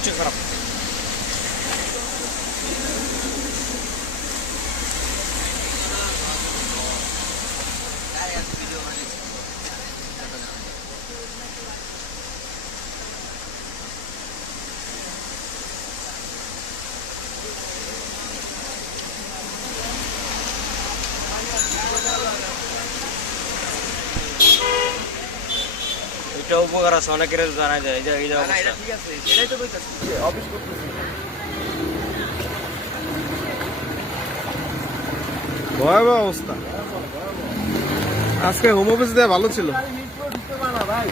সবচেয়ে খারাপ। এটা উপকার আছে, অনেকের জানা যায়। এই যে অবস্থা। ঠিক আছে, সেটাই তো কইতাছি। অফিস করতেছি। ভয়াবহ অবস্থা। আজকে হোম অফিস দেওয়া ভালো ছিল। ভাই